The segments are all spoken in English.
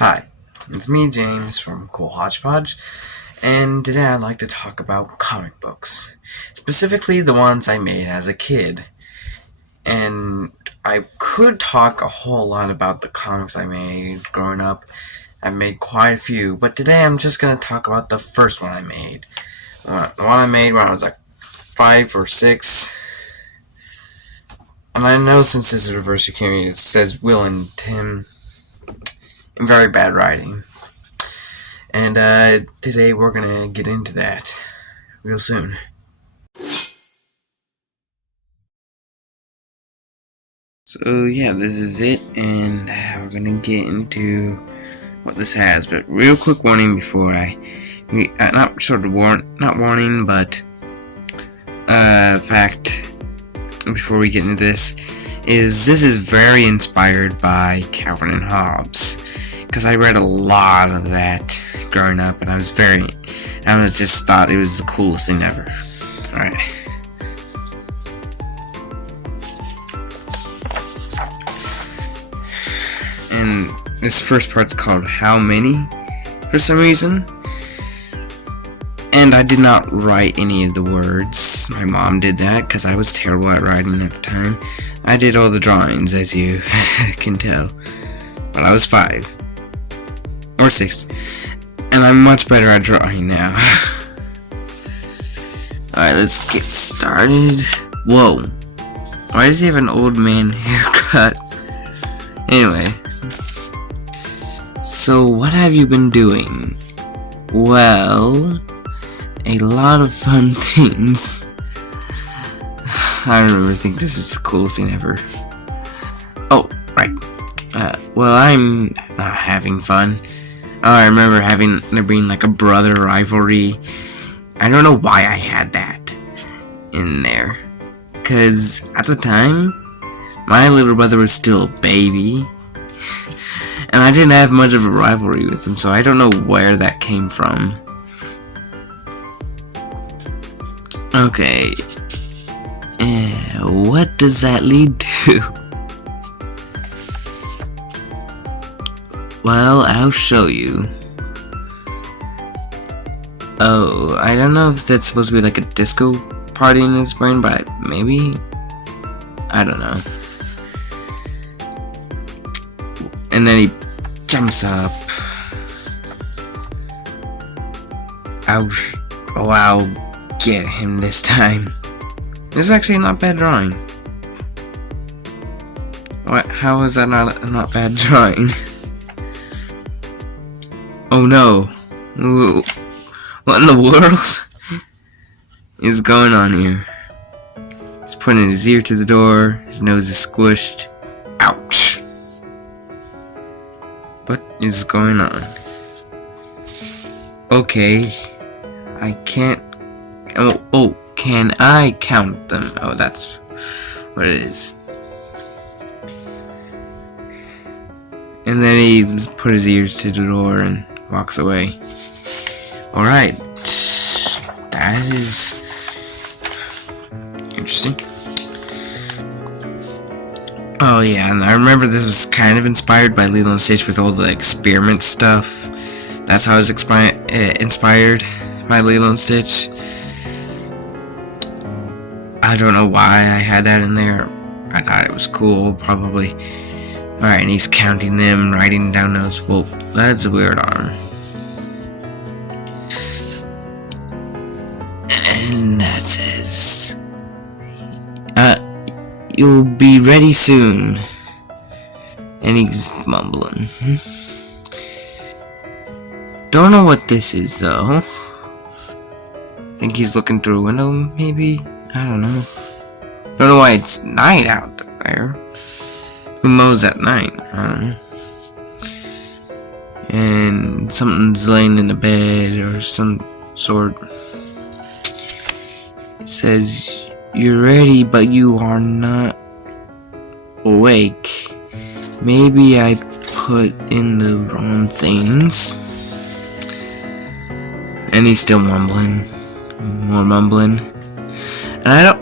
Hi, it's me, James, from Cool Hodgepodge, and today I'd like to talk about comic books, specifically the ones I made as a kid. And I could talk a whole lot about the comics I made growing up. I made quite a few, but today I'm just going to talk about the first one I made. The one I made when I was like 5 or 6. And I know since this is reverse community, it says Will and Tim in very bad writing. And today we're gonna get into that real soon. So yeah, this is it, and we're gonna get into what this has. But real quick warning before fact before we get into this is very inspired by Calvin and Hobbes, because I read a lot of that growing up, and I just thought it was the coolest thing ever. Alright. And this first part's called How Many, for some reason. And I did not write any of the words. My mom did that, because I was terrible at writing at the time. I did all the drawings, as you can tell. But I was 5. Or 6. And I'm much better at drawing now. Alright, let's get started. Whoa. Why does he have an old man haircut? Anyway. So, what have you been doing? Well, a lot of fun things. I remember thinking this was the coolest thing ever. Oh, right. Well, I'm not having fun. I remember there being like a brother rivalry. I don't know why I had that in there. Because at the time, my little brother was still a baby. And I didn't have much of a rivalry with him, so I don't know where that came from. Okay. What does that lead to? Well, I'll show you. Oh, I don't know if that's supposed to be like a disco party in his brain, but maybe? I don't know. And then he jumps up. Ouch. Oh, I'll get him this time. This is actually not bad drawing. What? How is that not bad drawing? Oh no. Ooh. What in the world is going on here? He's putting his ear to the door. His nose is squished. Ouch. What is going on? Okay. I can't... Oh, can I count them? Oh, that's what it is. And then he put his ears to the door and walks away. Alright. That is interesting. Oh yeah, and I remember this was kind of inspired by Lilo and Stitch with all the experiment stuff. That's how I was inspired by Lilo and Stitch. I don't know why I had that in there. I thought it was cool, probably. Alright, and he's counting them, writing down notes. Whoa, that's a weird arm. And that says... you'll be ready soon. And he's mumbling. Don't know what this is, though. Think he's looking through a window, maybe? I don't know. Don't know why it's night out there. Who mows at night? I don't know. And something's laying in the bed or some sort. It says, you're ready, but you are not awake. Maybe I put in the wrong things. And he's still mumbling. More mumbling. And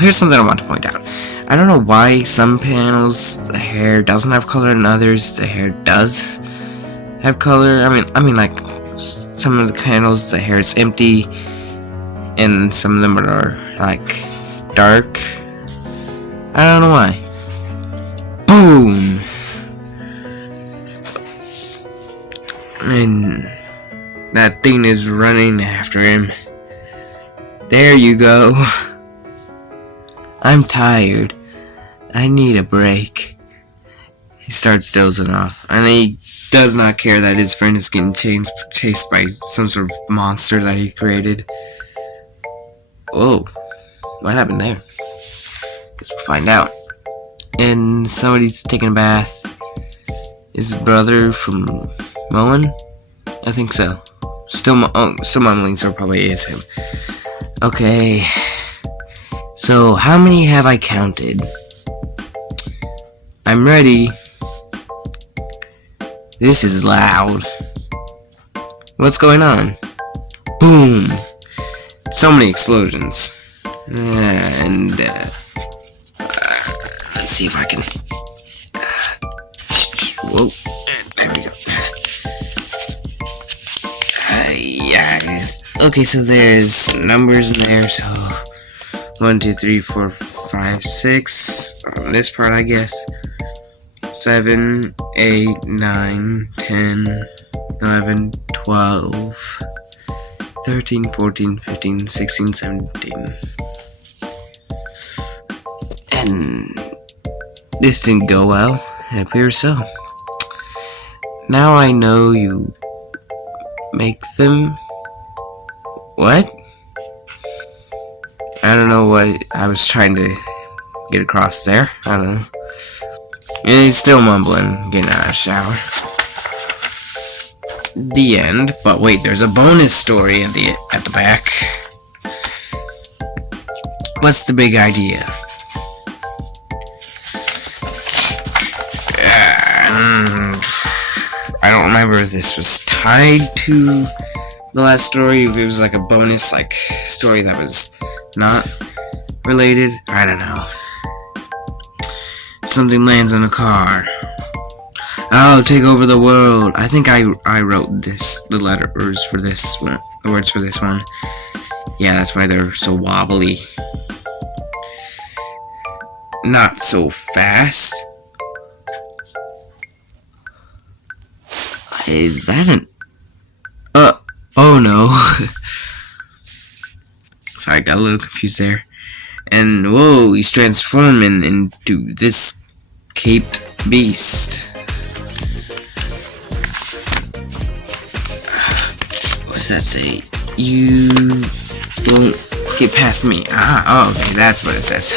here's something I want to point out. I don't know why some panels the hair doesn't have color and others the hair does. have color. I mean, like some of the candles, the hair is empty, and some of them are like dark. I don't know why. Boom! And that thing is running after him. There you go. I'm tired. I need a break. He starts dozing off, and he does not care that his friend is getting chased by some sort of monster that he created. Whoa, what happened there? Guess we'll find out. And somebody's taking a bath. Is his brother from Moen? I think so. Still mumbling, so it probably is him. Okay. So, how many have I counted? I'm ready. This is loud. What's going on? Boom! So many explosions. And, let's see if I can... whoa. There we go. Yeah. Okay, so there's numbers in there, so... 1, 2, 3, 4, 5, 6. On this part, I guess. 7, 8, 9, 10, 11, 12, 13, 14, 15, 16, 17. And this didn't go well. It appears so. Now I know you make them... What? I don't know what I was trying to get across there. I don't know. And he's still mumbling, getting out of the shower. The end. But wait, there's a bonus story at the back. What's the big idea? I don't remember if this was tied to the last story. If it was like a bonus like story that was not related. I don't know. Something lands on a car. I'll take over the world. I think I wrote the letters for this one. The words for this one. Yeah, that's why they're so wobbly. Not so fast. Is that an... oh no. Sorry, I got a little confused there. And whoa, he's transforming into this caped beast. What does that say? You won't get past me. Ah, okay, that's what it says.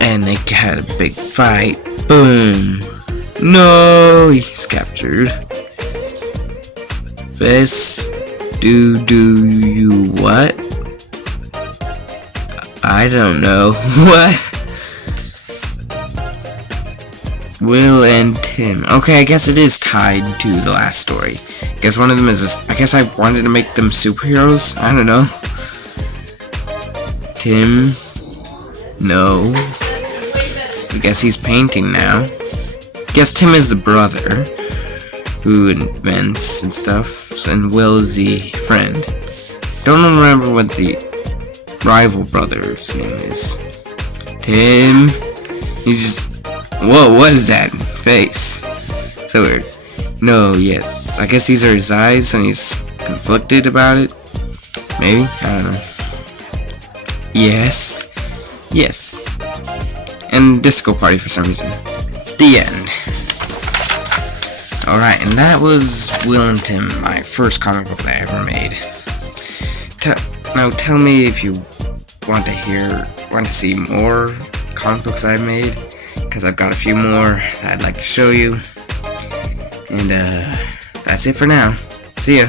And they had a big fight. Boom. No, he's captured. Best do you what? I don't know. What? Will and Tim. Okay, I guess it is tied to the last story. I guess one of them is I guess I wanted to make them superheroes. I don't know. Tim. No. I guess he's painting now. I guess Tim is the brother who invents and stuff, and Will is the friend. Don't remember what the rival brother's name is. Tim. He's just... Whoa, what is that face? So weird. No, yes. I guess these are his eyes and he's conflicted about it. Maybe? I don't know. Yes. Yes. And disco party for some reason. The end. Alright, and that was Will and Tim, my first comic book that I ever made. Now tell me if you want to see more comic books I've made, because I've got a few more that I'd like to show you. And that's it for now. See ya.